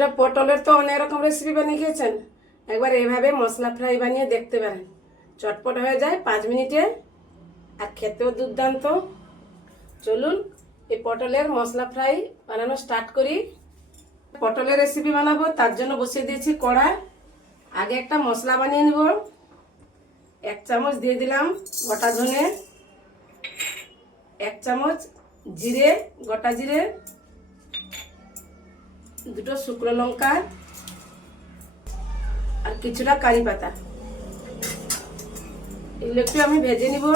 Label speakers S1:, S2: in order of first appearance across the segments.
S1: বন্ধুরা পটলের তো অনেক রকম রেসিপি বানিয়ে খেয়েছেন, একবার এভাবে মশলা ফ্রাই বানিয়ে দেখতে পারেন। চটপট হয়ে যায় পাঁচ মিনিটে, আর খেতেও দুর্দান্ত। চলুন, এই পটলের মশলা ফ্রাই বানানো স্টার্ট করি। পটলের রেসিপি বানাবো, তার জন্য বসিয়ে দিয়েছি কড়া। আগে একটা মশলা বানিয়ে নিব। এক চামচ দিয়ে দিলাম গোটা ধনে। এক চামচ জিরে, গোটা জিরে। দুটো শুকনো লঙ্কা আর কিছুটা কারি পাতা। এগুলো একটু আমি ভেজে নিব।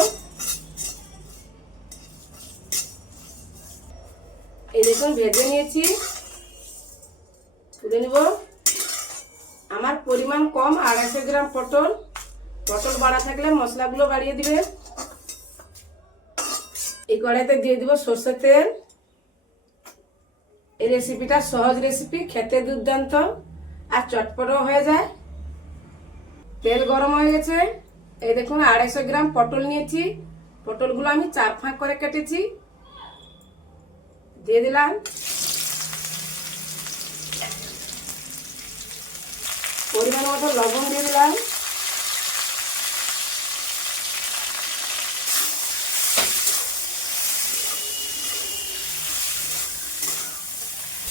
S1: এই দেখুন, ভেজে নিয়েছি। তুলে নিব। আমার পরিমাণ কম, আড়াইশো গ্রাম পটল। পটল বাড়া থাকলে মশলাগুলো বাড়িয়ে দিবে। এই কড়াইতে দিয়ে দিব সর্ষের তেল। এই রেসিপিটা সহজ রেসিপি খেতে দুর্দান্ত, আর চটপটও হয়ে যায়। তেল গরম হয়ে গেছে। এই দেখুন, আড়াইশো গ্রাম পটল নিয়েছি। পটলগুলো আমি চার ফাঁক করে কেটেছি। দিয়ে দিলাম। পরিমাণ মতো লবণ দিয়ে দিলাম।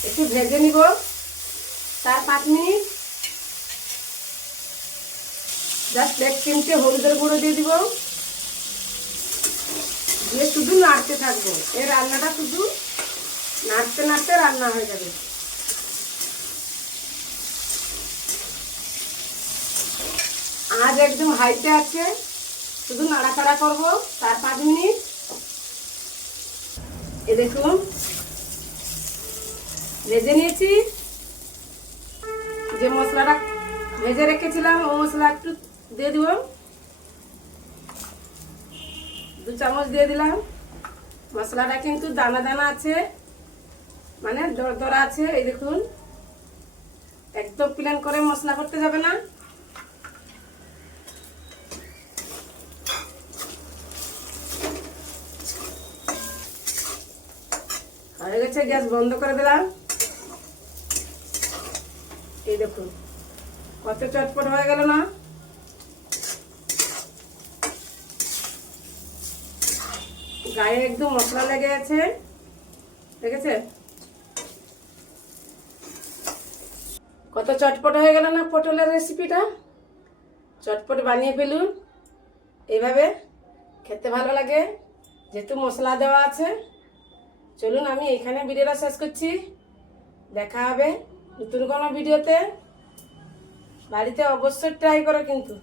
S1: একটু ভেজে নিব। চার পাঁচ মিনিট। জাস্ট এক চিমটে হলুদের গুঁড়ো দিয়ে দিব। দিয়ে শুধু নাড়তে থাকব। এই রান্নাটা শুধু নাড়তে নাড়তে রান্না হয়ে যাবে। আজ একদম হাইতে আছে। শুধু নাড়াচাড়া করব। চার পাঁচ মিনিট। এ দেখুন ভেজে নিয়েছি। যে মশলাটা ভেজে রেখেছিলাম, ও মশলা একটু দিয়ে দিব। দু চামচ দিয়ে দিলাম। মশলাটা কিন্তু দানা দানা আছে মানে দরদরা আছে, এই দেখুন। একদম প্লেন করে মশলা করতে যাবে না। হয়ে গেছে, গ্যাস বন্ধ করে দিলাম। এই দেখুন, কত চটপট হয়ে গেল না? গায়ে একদম মশলা লেগে আছে, দেখেছে? কত চটপট হয়ে গেল না পটলের রেসিপিটা চটপট বানিয়ে ফেলুন। এইভাবে খেতে ভালো লাগে, যেহেতু মশলা দেওয়া আছে। চলুন, আমি এখানে ভিডিওটা শেষ করছি। দেখা হবে। নতুন কোনো ভিডিওতে বাড়িতে অবশ্যই ট্রাই করো কিন্তু।